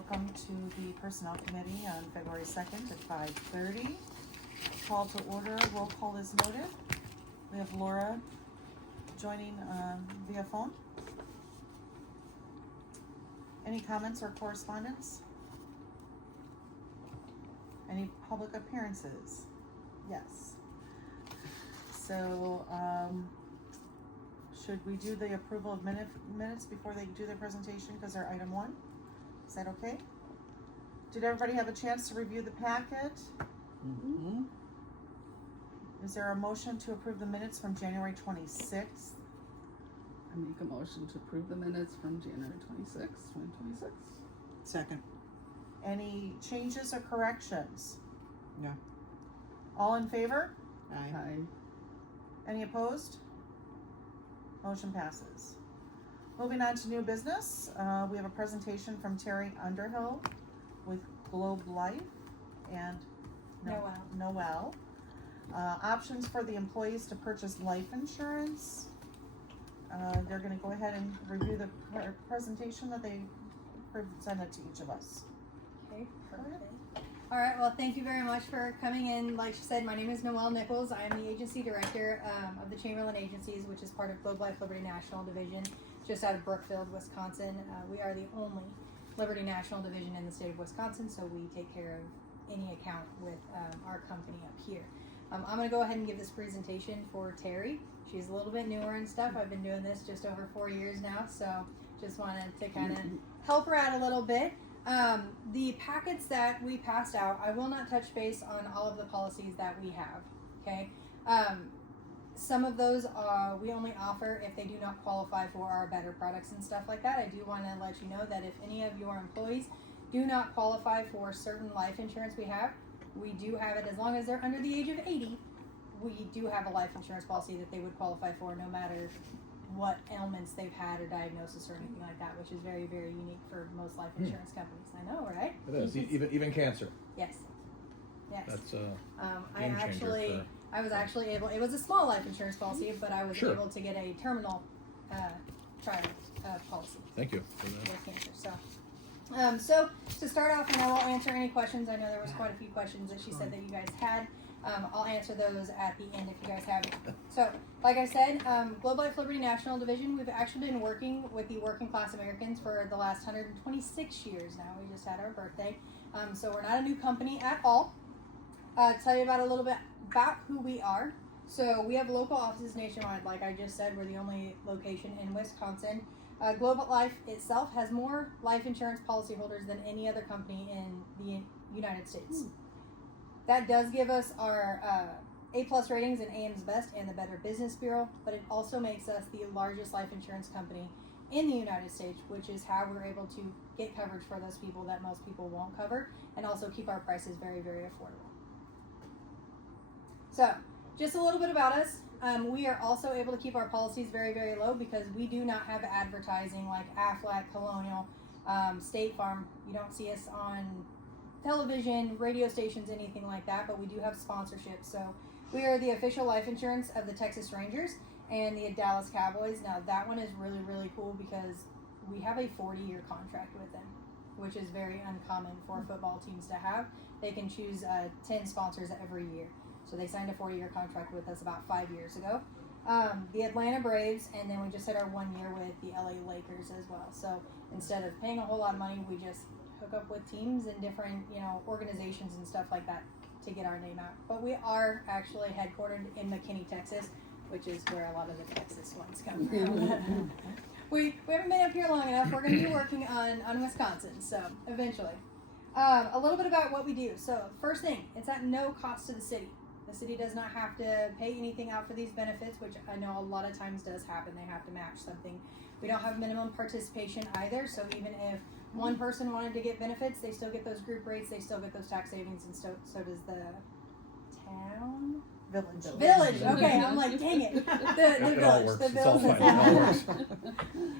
welcome to the Personnel Committee on February 2nd at 5:30. Call to order, roll call is noted. We have Laura joining via phone. Any comments or correspondence? Any public appearances? Yes. So, should we do the approval of minutes before they do their presentation because they're item 1? Is that okay? Did everybody have a chance to review the packet? Mm-hmm. Is there a motion to approve the minutes from January 26th? I make a motion to approve the minutes from January 26th, 2026. Second. Any changes or corrections? No. All in favor? Aye. Aye. Any opposed? Motion passes. Moving on to new business, we have a presentation from Teri Underhill with Globe Life and Noel. Options for the employees to purchase life insurance. They're going to go ahead and review the presentation that they presented to each of us. Okay, perfect. All right, well, thank you very much for coming in. Like she said, my name is Noelle Nichols. I am the agency director of the Chamberlain Agencies, which is part of Globe Life Liberty National Division, just out of Brookfield, Wisconsin. We are the only Liberty National Division in the state of Wisconsin, so we take care of any account with our company up here. I'm going to go ahead and give this presentation for Teri. She's a little bit newer and stuff. I've been doing this just over 4 years now, so just wanted to kind of help her out a little bit. The packets that we passed out, I will not touch base on all of the policies that we have, okay? Some of those we only offer if they do not qualify for our better products and stuff like that. I do want to let you know that if any of your employees do not qualify for certain life insurance we do have it as long as they're under the age of 80. We do have a life insurance policy that they would qualify for no matter what ailments they've had or diagnosis or anything like that, which is very, very unique for most life insurance companies. I know, right? It is, even cancer. Yes. Yes. That's I was actually able, it was a small life insurance policy, but I was able to get a terminal trial policy. Thank you for that. With cancer. So to start off, and I will answer any questions. I know there was quite a few questions that she said that you guys had. I'll answer those at the end if you guys have it. So, like I said, Globe Life Liberty National Division, we've actually been working with the working class Americans for the last 126 years now. We just had our birthday. So we're not a new company at all. Tell you about a little bit about who we are. So we have local offices nationwide. Like I just said, we're the only location in Wisconsin. Globe Life itself has more life insurance policyholders than any other company in the United States. That does give us our A+ ratings in AM's Best and the Better Business Bureau, but it also makes us the largest life insurance company in the United States, which is how we're able to get coverage for those people that most people won't cover, and also keep our prices very, very affordable. So, just a little bit about us. We are also able to keep our policies very, very low because we do not have advertising like Aflac, Colonial, State Farm. You don't see us on television, radio stations, anything like that, but we do have sponsorships. So we are the official life insurance of the Texas Rangers and the Dallas Cowboys. Now that one is really, really cool because we have a 40-year contract with them, which is very uncommon for football teams to have. They can choose 10 sponsors every year. So they signed a 40-year contract with us about 5 years ago. The Atlanta Braves, and then we just had our 1 year with the LA Lakers as well. So instead of paying a whole lot of money, we just hook up with teams and different, organizations and stuff like that to get our name out. But we are actually headquartered in McKinney, Texas, which is where a lot of the Texas ones come from. we haven't been up here long enough. We're going to be working on Wisconsin, so eventually. A little bit about what we do. So first thing, it's at no cost to the city. The city does not have to pay anything out for these benefits, which I know a lot of times does happen. They have to match something. We don't have minimum participation either, so even if one person wanted to get benefits, they still get those group rates, they still get those tax savings, and so does the town? Village. Okay, I'm like, dang it. The village. The village.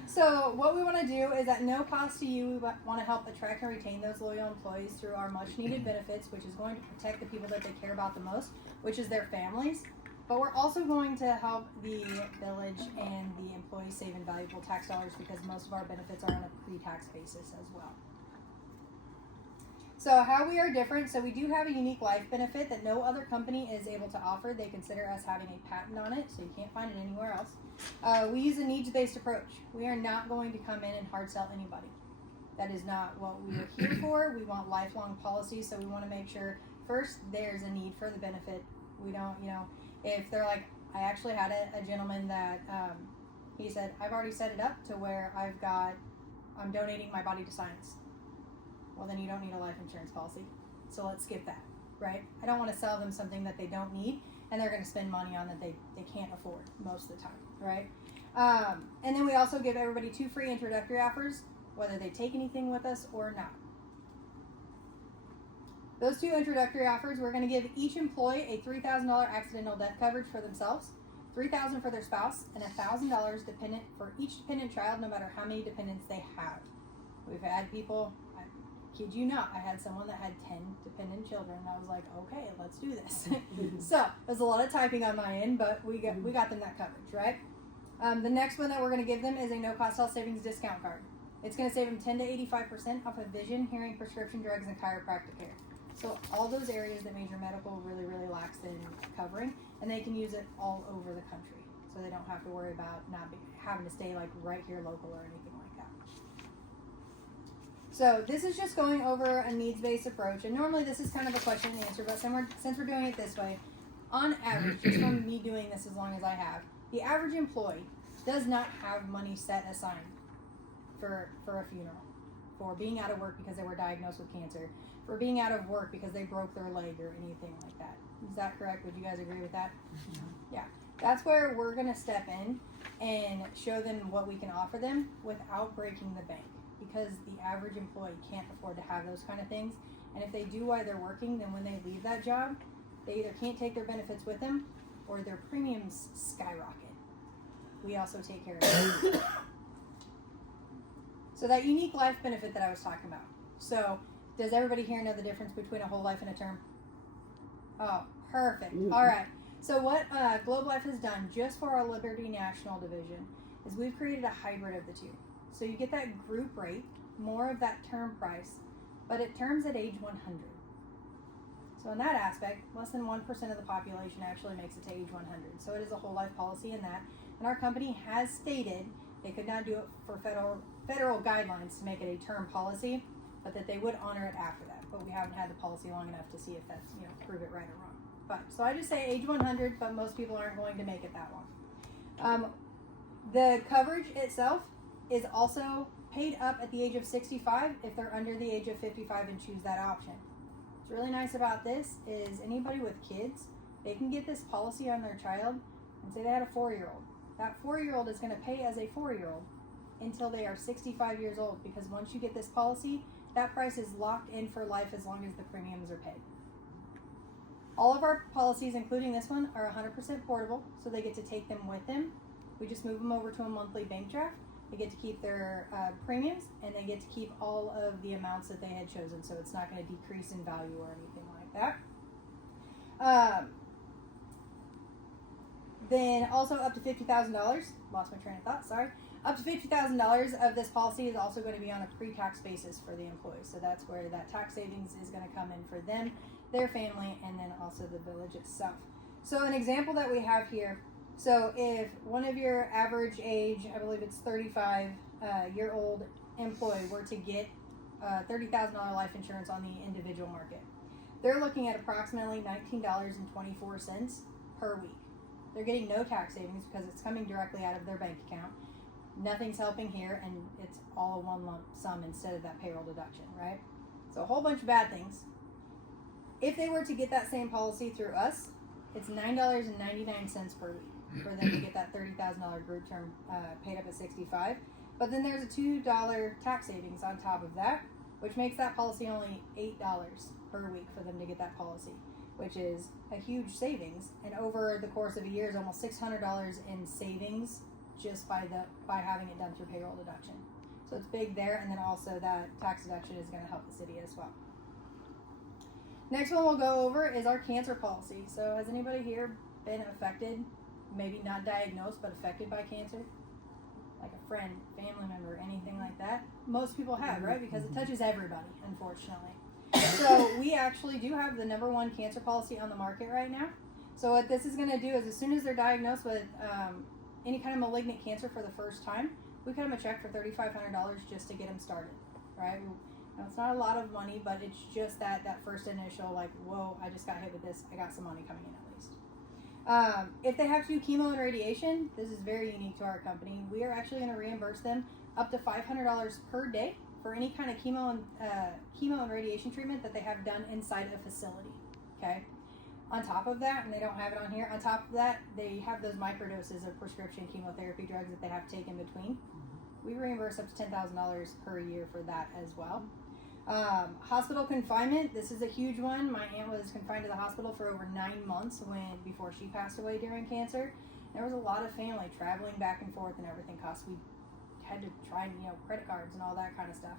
So what we want to do is at no cost to you, we want to help attract and retain those loyal employees through our much needed benefits, which is going to protect the people that they care about the most, which is their families. But we're also going to help the village and the employees save invaluable tax dollars because most of our benefits are on a pre-tax basis as well. So how we are different, so we do have a unique life benefit that no other company is able to offer. They consider us having a patent on it, so you can't find it anywhere else. We use a needs-based approach. We are not going to come in and hard sell anybody. That is not what we are here for. We want lifelong policies, so we want to make sure first there's a need for the benefit. We don't, if they're like, I actually had a gentleman that he said, I've already set it up to where I'm donating my body to science. Well, then you don't need a life insurance policy. So let's skip that, right? I don't want to sell them something that they don't need and they're going to spend money on that they can't afford most of the time, right? And then we also give everybody 2 free introductory offers, whether they take anything with us or not. Those 2 introductory offers, we're going to give each employee a $3,000 accidental death coverage for themselves, $3,000 for their spouse, and $1,000 dependent for each dependent child, no matter how many dependents they have. We've had people, I kid you not, I had someone that had 10 dependent children, and I was like, okay, let's do this. So there's a lot of typing on my end, but we got them that coverage, right? The next one that we're going to give them is a no-cost health savings discount card. It's going to save them 10 to 85% off of vision, hearing, prescription drugs, and chiropractic care. So all those areas that major medical really, really lacks in covering, and they can use it all over the country. So they don't have to worry about having to stay like right here local or anything like that. So this is just going over a needs-based approach, and normally this is kind of a question and answer, but since we're doing it this way, on average, just from me doing this as long as I have, the average employee does not have money set aside for a funeral, for being out of work because they were diagnosed with cancer, for being out of work because they broke their leg or anything like that. Is that correct? Would you guys agree with that? Yeah. That's where we're going to step in and show them what we can offer them without breaking the bank, because the average employee can't afford to have those kind of things. And if they do while they're working, then when they leave that job, they either can't take their benefits with them or their premiums skyrocket. We also take care of it. So that unique life benefit that I was talking about. So does everybody here know the difference between a whole life and a term? Oh, perfect. All right. So what Globe Life has done just for our Liberty National Division is we've created a hybrid of the two. So you get that group rate, more of that term price, but it terms at age 100. So in that aspect, less than 1% of the population actually makes it to age 100. So it is a whole life policy in that. And our company has stated they could not do it for federal guidelines to make it a term policy, but that they would honor it after that. But we haven't had the policy long enough to see if that's, prove it right or wrong. But so I just say age 100, but most people aren't going to make it that long. The coverage itself is also paid up at the age of 65 if they're under the age of 55 and choose that option. What's really nice about this is anybody with kids, they can get this policy on their child and say they had a 4-year-old. That 4-year-old is going to pay as a 4-year-old until they are 65 years old, because once you get this policy, that price is locked in for life as long as the premiums are paid. All of our policies, including this one, are 100% portable, so they get to take them with them. We just move them over to a monthly bank draft. They get to keep their premiums, and they get to keep all of the amounts that they had chosen, so it's not going to decrease in value or anything like that. Then also up to $50,000, lost my train of thought, sorry. Up to $50,000 of this policy is also going to be on a pre-tax basis for the employees. So that's where that tax savings is going to come in for them, their family, and then also the village itself. So an example that we have here, so if one of your average age, I believe it's 35-year-old employee were to get $30,000 life insurance on the individual market, they're looking at approximately $19.24 per week. They're getting no tax savings because it's coming directly out of their bank account. Nothing's helping here, and it's all a one lump sum instead of that payroll deduction, right? So a whole bunch of bad things. If they were to get that same policy through us, it's $9.99 per week for them to get that $30,000 group term paid up at 65. But then there's a $2 tax savings on top of that, which makes that policy only $8 per week for them to get that policy, which is a huge savings. And over the course of a year is almost $600 in savings just by having it done through payroll deduction. So it's big there, and then also that tax deduction is going to help the city as well. Next one we'll go over is our cancer policy. So has anybody here been affected, maybe not diagnosed, but affected by cancer? Like a friend, family member, anything like that? Most people have, right? Because it touches everybody, unfortunately. So we actually do have the #1 cancer policy on the market right now. So what this is going to do is, as soon as they're diagnosed with any kind of malignant cancer for the first time, we cut them a check for $3,500 just to get them started, right? Now, it's not a lot of money, but it's just that first initial, like, whoa, I just got hit with this. I got some money coming in at least. If they have to do chemo and radiation, this is very unique to our company. We are actually going to reimburse them up to $500 per day for any kind of chemo and radiation treatment that they have done inside a facility. Okay. On top of that, and they don't have it on here, on top of that, they have those microdoses of prescription chemotherapy drugs that they have to take in between. We reimburse up to $10,000 per year for that as well. Hospital confinement, this is a huge one. My aunt was confined to the hospital for over 9 months before she passed away during cancer. There was a lot of family traveling back and forth and everything cost. We had to try, credit cards and all that kind of stuff.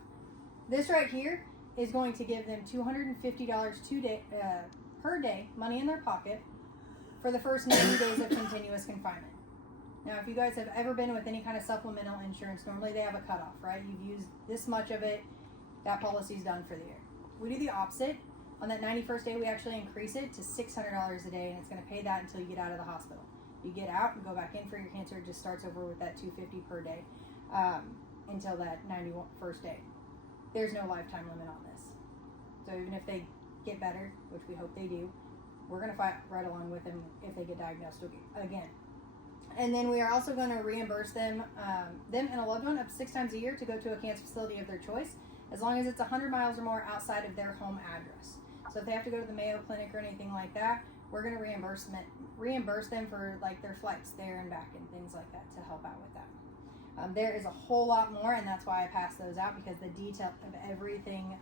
This right here is going to give them $250 per day, money in their pocket, for the first 90 days of continuous confinement. Now, if you guys have ever been with any kind of supplemental insurance, normally they have a cutoff, right? You've used this much of it, that policy's done for the year. We do the opposite. On that 91st day, we actually increase it to $600 a day, and it's going to pay that until you get out of the hospital. You get out and go back in for your cancer, it just starts over with that $250 per day until that 91st day. There's no lifetime limit on this. So even if they get better, which we hope they do, we're going to fight right along with them if they get diagnosed again. And then we are also going to reimburse them and a loved one up to 6 times a year to go to a cancer facility of their choice, as long as it's 100 miles or more outside of their home address. So if they have to go to the Mayo Clinic or anything like that, we're going to reimburse them for like their flights there and back and things like that to help out with that. There is a whole lot more, and that's why I passed those out, because the detail of everything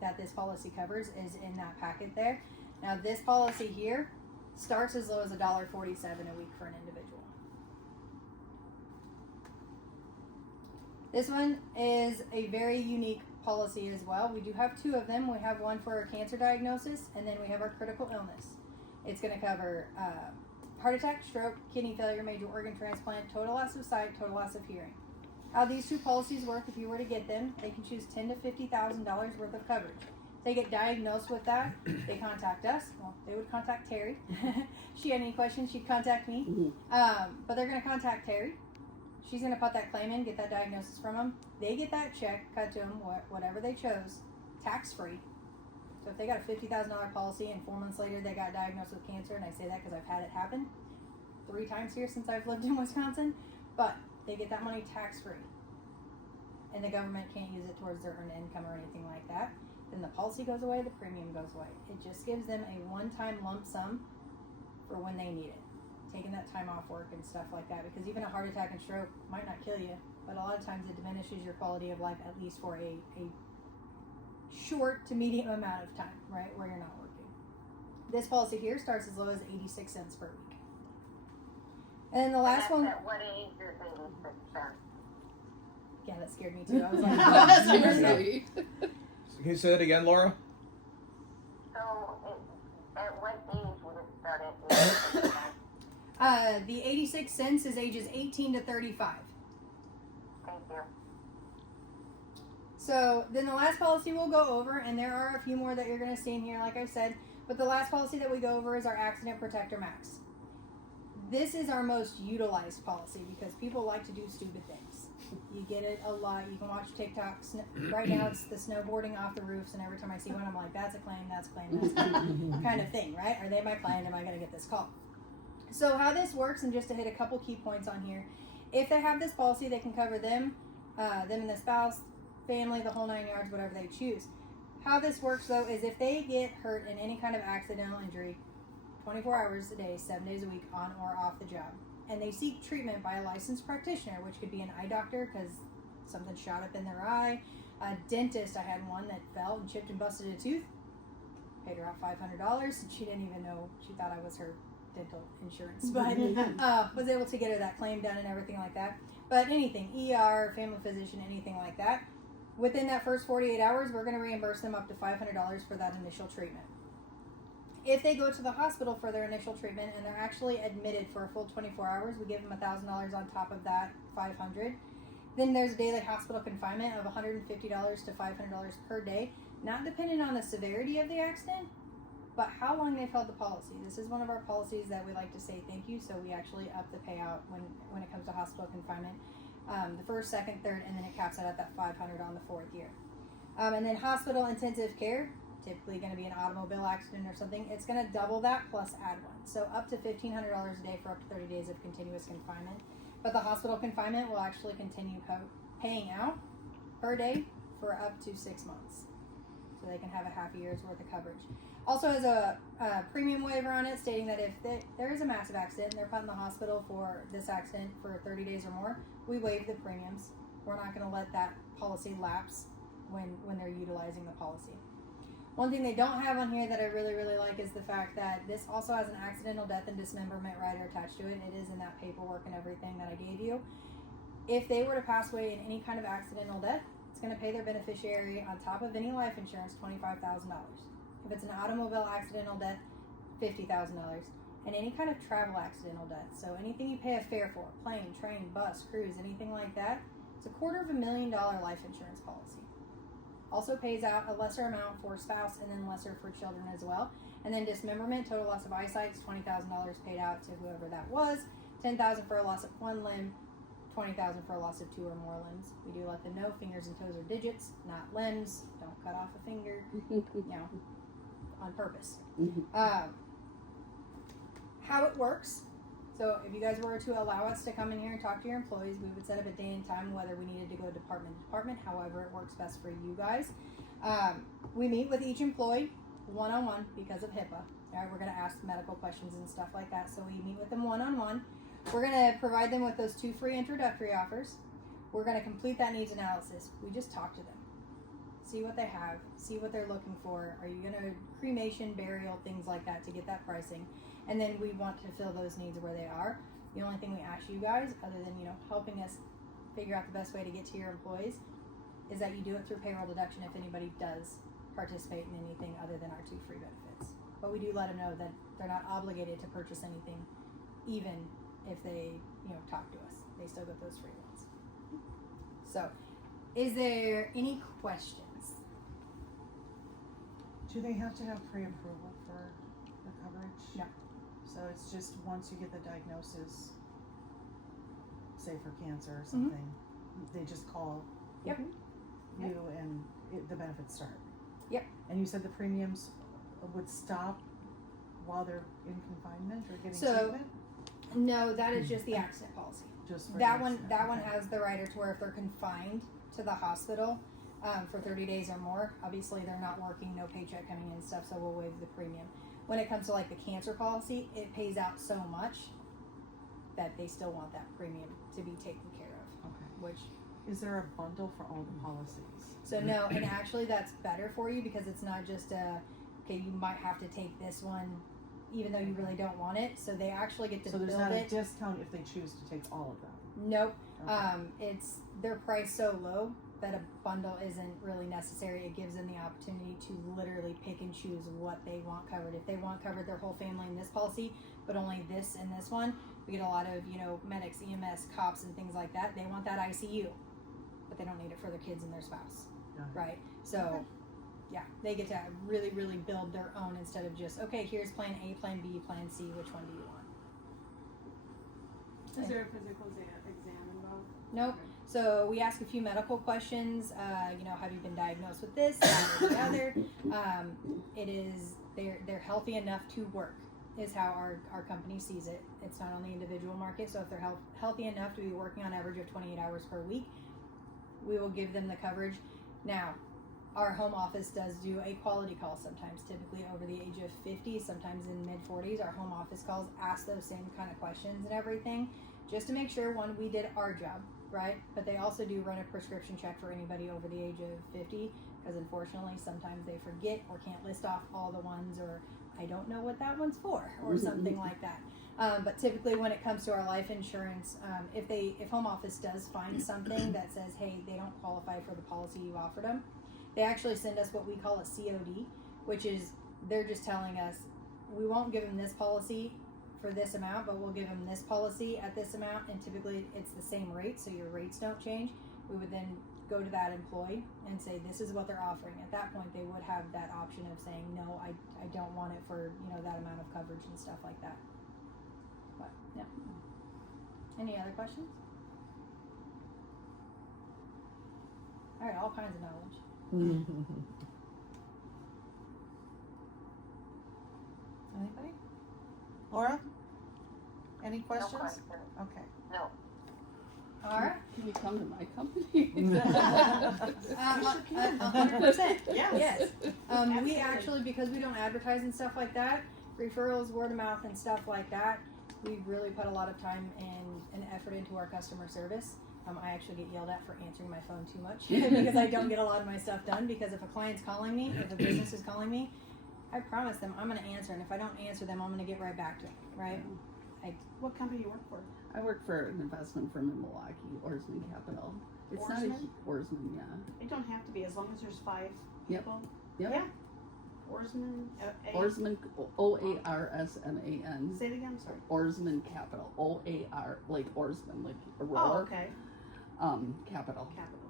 that this policy covers is in that packet there. Now, this policy here starts as low as $1.47 a week for an individual. This one is a very unique policy as well. We do have 2 of them. We have one for a cancer diagnosis, and then we have our critical illness. It's going to cover heart attack, stroke, kidney failure, major organ transplant, total loss of sight, total loss of hearing. How these 2 policies work, if you were to get them, they can choose $10,000 to $50,000 worth of coverage. If they get diagnosed with that, they contact us. Well, they would contact Teri. If she had any questions, she'd contact me. But they're going to contact Teri. She's going to put that claim in, get that diagnosis from them. They get that check cut to them, whatever they chose, tax-free. So if they got a $50,000 policy and 4 months later they got diagnosed with cancer, and I say that because I've had it happen 3 times here since I've lived in Wisconsin, but they get that money tax-free. And the government can't use it towards their earned income or anything like that. Then the policy goes away, the premium goes away. It just gives them a one-time lump sum for when they need it. Taking that time off work and stuff like that, because even a heart attack and stroke might not kill you, but a lot of times it diminishes your quality of life, at least for a short to medium amount of time, right, where you're not working. This policy here starts as low as 86 cents per week. And then the last one. At what age is 86 cents? Yeah, that scared me too. I was like, Seriously. Can you say that again, Laura? So, at what age would it start at 86 cents? The 86 cents is ages 18 to 35. Thank you. So then the last policy we'll go over, and there are a few more that you're going to see in here, like I said, but the last policy that we go over is our Accident Protector Max. This is our most utilized policy because people like to do stupid things. You get it a lot. You can watch TikToks. Right now it's the snowboarding off the roofs, and every time I see one, I'm like, that's a claim, that's a claim, that's a claim, kind of thing, right? Are they my client? Am I going to get this call? So how this works, and just to hit a couple key points on here, if they have this policy, they can cover them and the spouse, family, the whole 9 yards, whatever they choose. How this works, though, is if they get hurt in any kind of accidental injury, 24 hours a day, 7 days a week, on or off the job, and they seek treatment by a licensed practitioner, which could be an eye doctor because something shot up in their eye, a dentist. I had one that fell and chipped and busted a tooth, paid her out $500, and she didn't even know. She thought I was her dental insurance, but was able to get her that claim done and everything like that. But anything, ER, family physician, anything like that, within that first 48 hours, we're going to reimburse them up to $500 for that initial treatment. If they go to the hospital for their initial treatment and they're actually admitted for a full 24 hours, we give them $1,000 on top of that $500. Then there's daily hospital confinement of $150 to $500 per day. not dependent on the severity of the accident, but how long they've held the policy. This is one of our policies that we like to say thank you, so we actually up the payout when it comes to hospital confinement. The first, second, third, and then it caps out at that $500 on the fourth year. And then hospital intensive care, typically going to be an automobile accident or something, it's going to double that plus add one. So up to $1,500 a day for up to 30 days of continuous confinement. But the hospital confinement will actually continue paying out per day for up to 6 months. So they can have a half a year's worth of coverage. Also has a premium waiver on it stating that if there is a massive accident and they're put in the hospital for this accident for 30 days or more, we waive the premiums. We're not going to let that policy lapse when they're utilizing the policy. One thing they don't have on here that I really, really like is the fact that this also has an accidental death and dismemberment rider attached to it. It is in that paperwork and everything that I gave you. If they were to pass away in any kind of accidental death, it's going to pay their beneficiary on top of any life insurance $25,000. If it's an automobile accidental death, $50,000. And any kind of travel accidental death, so anything you pay a fare for, plane, train, bus, cruise, anything like that, it's a $250,000 life insurance policy. Also pays out a lesser amount for spouse and then lesser for children as well. And then dismemberment, total loss of eyesight is $20,000 paid out to whoever that was. $10,000 for a loss of one limb, $20,000 for a loss of 2 or more limbs. We do let them know fingers and toes are digits, not limbs. Don't cut off a finger, on purpose. How it works. So if you guys were to allow us to come in here and talk to your employees, we would set up a day and time whether we needed to go department to department, however it works best for you guys. We meet with each employee one-on-one because of HIPAA. All right, we're going to ask medical questions and stuff like that, so we meet with them one-on-one. We're going to provide them with those 2 free introductory offers. We're going to complete that needs analysis. We just talk to them. See what they have, see what they're looking for. Are you going to cremation, burial, things like that to get that pricing? And then we want to fill those needs where they are. The only thing we ask you guys, other than, helping us figure out the best way to get to your employees, is that you do it through payroll deduction if anybody does participate in anything other than our 2 free benefits. But we do let them know that they're not obligated to purchase anything, even if they, talk to us. They still get those free ones. So, is there any questions? Do they have to have pre-approval for the coverage? No. So it's just once you get the diagnosis, say for cancer or something, they just call Yep. you and the benefits start. Yep. And you said the premiums would stop while they're in confinement or getting So, treatment? No, that is just the accident policy. Just for That the one accident, okay. has the rider to where if they're confined to the hospital for 30 days or more, obviously they're not working, no paycheck coming in and stuff, so we'll waive the premium. When it comes to like the cancer policy, it pays out so much that they still want that premium to be taken care of. Okay. Which, Is there a bundle for all the policies? so no, and actually that's better for you because it's not just okay, you might have to take this one even though you really don't want it. So they actually get to So build there's not it. a discount if they choose to take all of them? Nope. Okay. They're priced so low that a bundle isn't really necessary. It gives them the opportunity to literally pick and choose what they want covered. If they want covered their whole family in this policy, but only this and this one, we get a lot of, medics, EMS, cops, and things like that. They want that ICU, but they don't need it for their kids and their spouse, right? So, Okay. yeah, they get to really, really build their own instead of just, okay, here's plan A, plan B, plan C, which one do you want? Is there a physical exam involved? Nope. So we ask a few medical questions. Have you been diagnosed with this, that, or the other? It is they're healthy enough to work, is how our company sees it. It's not on the individual market. So if they're healthy enough to be working on average of 28 hours per week, we will give them the coverage. Now, our home office does do a quality call sometimes, typically over the age of 50, sometimes in mid 40s. Our home office calls ask those same kind of questions and everything, just to make sure, one, we did our job, right? But they also do run a prescription check for anybody over the age of 50, because unfortunately sometimes they forget or can't list off all the ones, or I don't know what that one's for, or something like that. But typically when it comes to our life insurance, if home office does find something that says, hey, they don't qualify for the policy you offered them, they actually send us what we call a COD, which is they're just telling us, we won't give them this policy for this amount, but we'll give them this policy at this amount, and typically it's the same rate, so your rates don't change. We would then go to that employee and say, this is what they're offering. At that point, they would have that option of saying, no, I don't want it for, that amount of coverage and stuff like that. But, yeah. Any other questions? All right, all kinds of knowledge. Anybody? Laura? Any No questions? question. Okay. No. All right. Can you come to my company? 100%. Yes. Yes. We Absolutely. actually, because we don't advertise and stuff like that, referrals, word of mouth, and stuff like that, we really put a lot of time and effort into our customer service. I actually get yelled at for answering my phone too much because I don't get a lot of my stuff done. Because if a client's calling me, if a business is calling me, I promise them I'm going to answer, and if I don't answer them, I'm going to get right back to them. Right? What company do you work for? I work for an investment firm in Milwaukee, Oarsman Capital. It's Oarsman? not a Oarsman, yeah. It don't have to be, as long as there's 5 Yep. people. Yep. Yeah. Oarsman, Oarsman, Oarsman. Say it again, sorry. Oarsman Capital, OAR, like oarsman, like a Oh, rower. okay. Capital. Capital.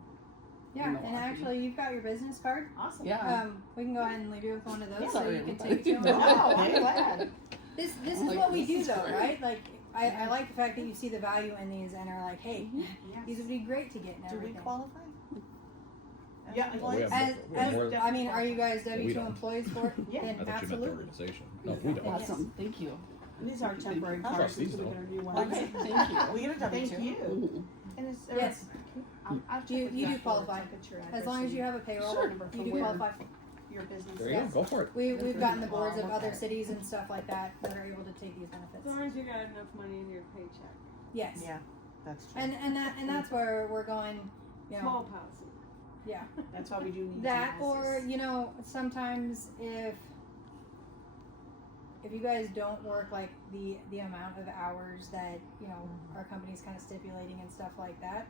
Yeah, Milwaukee. and actually, you've got your business card. Awesome. Yeah. We can go ahead and leave you with one of those Yeah. so Sorry, you can everybody. take it to them. Wow, I'm glad. This is Like, what we this do is though, great. right? Like I like the fact that you see the value in these and are like, hey, Yes. these would be great to get and Do we everything. qualify? As Yeah, Well, we employees? have- As, We're more- I mean, are you guys We W2 don't. employees for it? Yeah. Then I thought you meant the absolutely. organization. No, we don't. Yes. Awesome. Thank you. And these are temporary Huh? cards, Trustees so we're don't. gonna do one. Okay. Thank you. We get a W Thank two. you. Mhm. And is Yes. I'll check You with do afterwards. qualify. I'll get your As address long as and you have a payroll, Sure. Number you for do where? qualify. your business. There you Yes. go. Go for it. We've gotten the boards of Okay. other cities and stuff like that that are able to take these benefits. As long as you got enough money in your paycheck. Yes. Yeah, that's true. And that's where we're going, Small policy. yeah. That's why we do need That or, analysis. sometimes if you guys don't work like the amount of hours that, our company's kind of stipulating and stuff like that,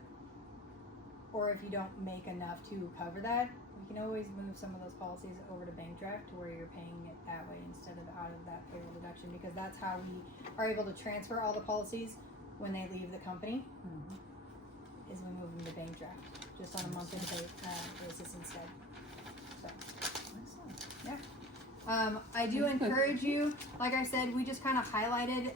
or if you don't make enough to cover that, we can always move some of those policies over to bank draft to where you're paying it that way instead of out of that payroll deduction, because that's how we are able to transfer all the policies when they leave the company, is we move them to bank draft, just on a monthly basis instead. So. Excellent. I do encourage you, like I said, we just kind of highlighted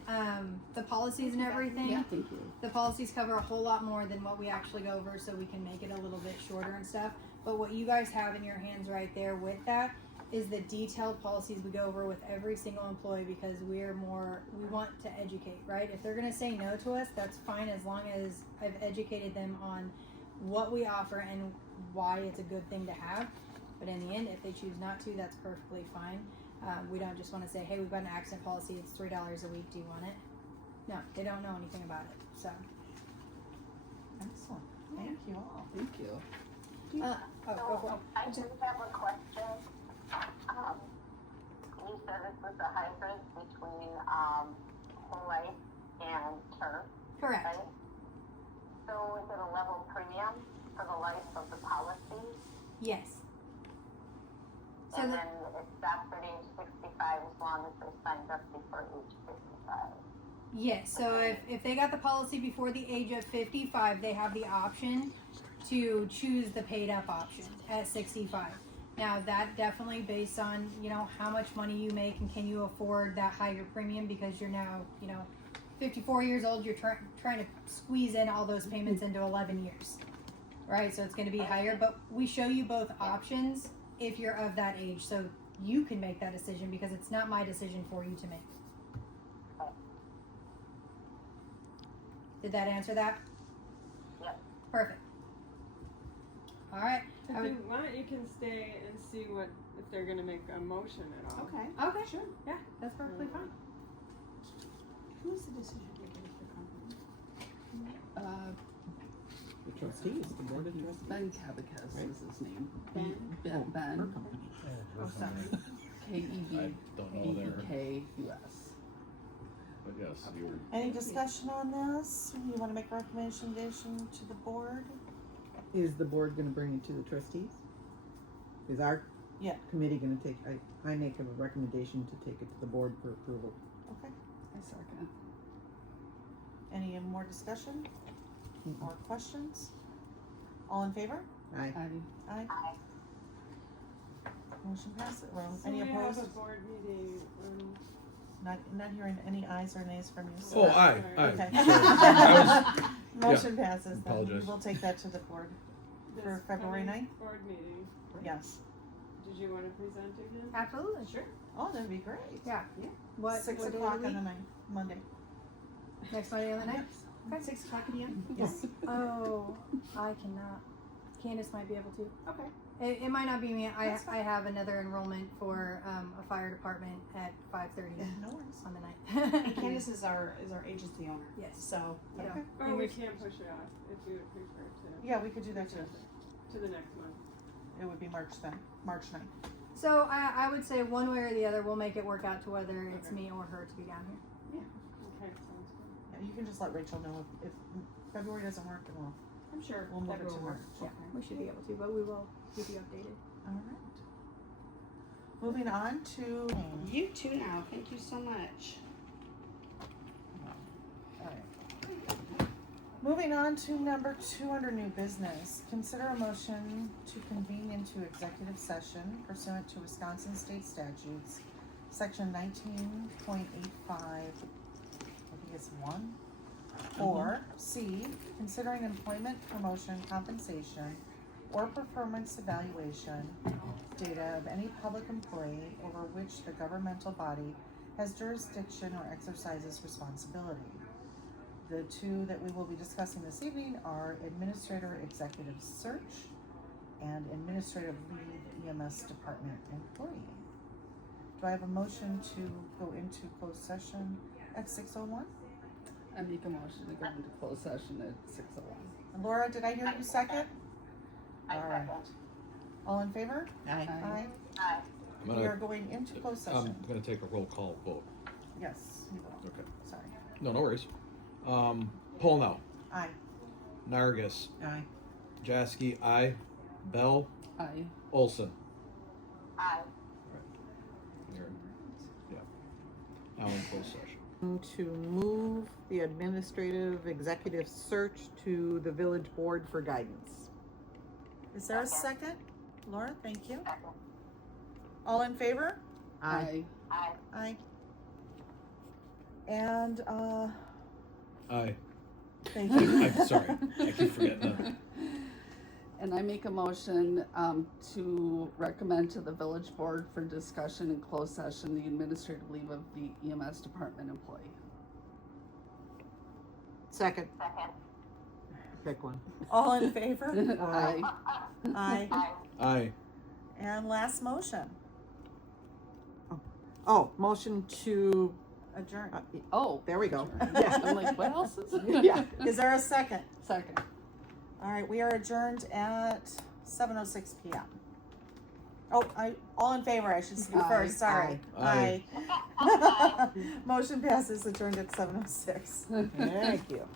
the policies and everything. Yeah, thank you. The policies cover a whole lot more than what we actually go over, so we can make it a little bit shorter and stuff. But what you guys have in your hands right there with that is the detailed policies we go over with every single employee, because we want to educate, right? If they're going to say no to us, that's fine, as long as I've educated them on what we offer and why it's a good thing to have. But in the end, if they choose not to, that's perfectly fine. We don't just want to say, hey, we've got an accident policy, it's $3 a week, do you want it? No, they don't know anything about it, so. Excellent. Thank you all. Thank you. Go for So, I do have a question. You said this was a hybrid between, whole life and term, it. Correct. right? So is it a level premium for the life of the policy? Yes. So And the, then it stops at age 65 as long as they signed up before age 55. yes, so if they got the policy before the age of 55, they have the option to choose the paid up option at 65. Now that definitely based on, how much money you make and can you afford that higher premium, because you're now, 54 years old, you're trying to squeeze in all those payments into 11 years, right? So it's going to be higher, but we show you both options if you're of that age, so you can make that decision, because it's not my decision for you to make. Did that answer that? Yep. Perfect. All right. If I would- you want, you can stay and see if they're gonna make a motion at all. Okay. Okay. Sure. Yeah, that's perfectly fine. Who's the decision maker for the company? The trustees, the board of trustees. Ben Cabacus is his name. Ben? Ben. Oh, sorry. I don't know there, KEBEKUS. but yes, you're. Any discussion on this? You want to make a recommendation to the board? Is the board gonna bring it to the trustees? Is our Yeah. committee gonna take, I make a recommendation to take it to the board for approval. Okay. I second. Any more discussion or questions? All in favor? Aye. Aye. Aye. Motion passes. Well, So any we have opposed? a board meeting on. Not hearing any ayes or nays from you. Oh, aye, aye. Okay. Sorry. I Motion passes. Then Apologize. we'll take that to the board. For this February coming 9th? Board meeting. Yes. Did you wanna present again? Absolutely. Sure. Oh, that'd be great. Yeah. What? 6 what day of o'clock the on the week? 9th, Monday. Next Monday on the night. Yes. 6 o'clock again? Yes. Oh, I cannot. Candace might be able to. Okay. It might not be me. That's I have another enrollment for a fire department at 5:30 No worries. on the night. And Candace is our agency owner. Yes. So, Yeah. Okay. Or we can push it off if you would prefer Yeah, we could do that too. to the next month. It would be March 9th. So I would say one way or the other, we'll make it work out to whether it's me or her to be down here. Okay, sounds good. Yeah, you can just let Rachel know if February doesn't work, then I'm sure we'll move that it to will March. work. Yeah, we should be able to, but we will keep you updated. All right. Moving on to. You too now. Thank you so much. Alright. Moving on to number 2 under new business. Consider a motion to convene into executive session pursuant to Wisconsin State Statutes, section 19.85, I think it's 1. Or C, considering employment, promotion, compensation, or performance evaluation data of any public employee over which the governmental body has jurisdiction or exercises responsibility. The 2 that we will be discussing this evening are administrator executive search and administrative leave EMS department employee. Do I have a motion to go into closed session at 6:01? I make a motion to go into closed session at 6:01. Laura, did I hear you second? I All right. second. All in favor? Aye. Aye. Aye. I'm We are gonna, going into closed I'm session. gonna take a roll call vote. Yes, you will. Okay. Sorry. No worries. Polnow, Aye. Nargis, Aye. Jaski, aye. Bell, Aye. Olson. Aye. You're- Yeah. Now in closed session. To move the administrative executive search to the village board for guidance. Is there a second? Laura, thank you. Second. All in favor? Aye. Aye. Aye. And, Aye. thank you. I'm sorry. I keep forgetting that. And I make a motion to recommend to the village board for discussion in closed session the administrative leave of the EMS department employee. Second. Second. Pick one. All in favor? Aye. Aye. Aye. Aye. And last motion, Oh, motion to, adjourn. Oh, there we go. I'm like, what else is it? Yeah. Is there a second? Second. All right, we are adjourned at 7:06 p.m. Oh, all in favor, I should say Aye. first, sorry. Aye. Aye. Motion passes, adjourned at 7:06. Thank you.